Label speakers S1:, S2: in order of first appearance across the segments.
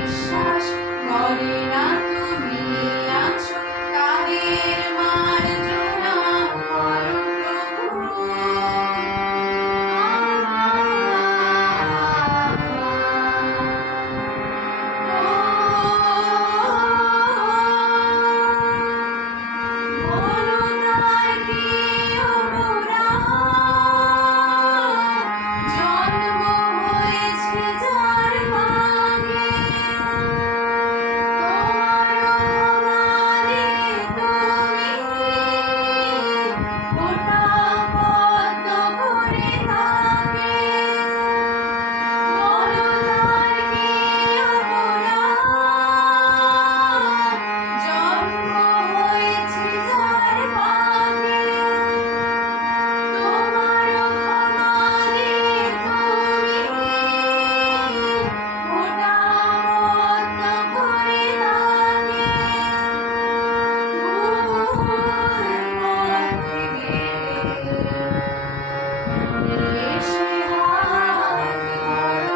S1: বিশ্বাস করে না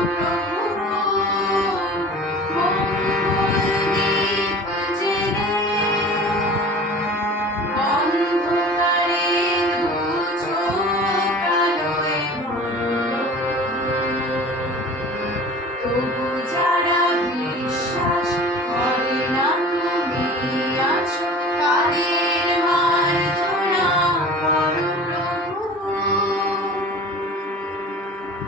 S1: Thank you.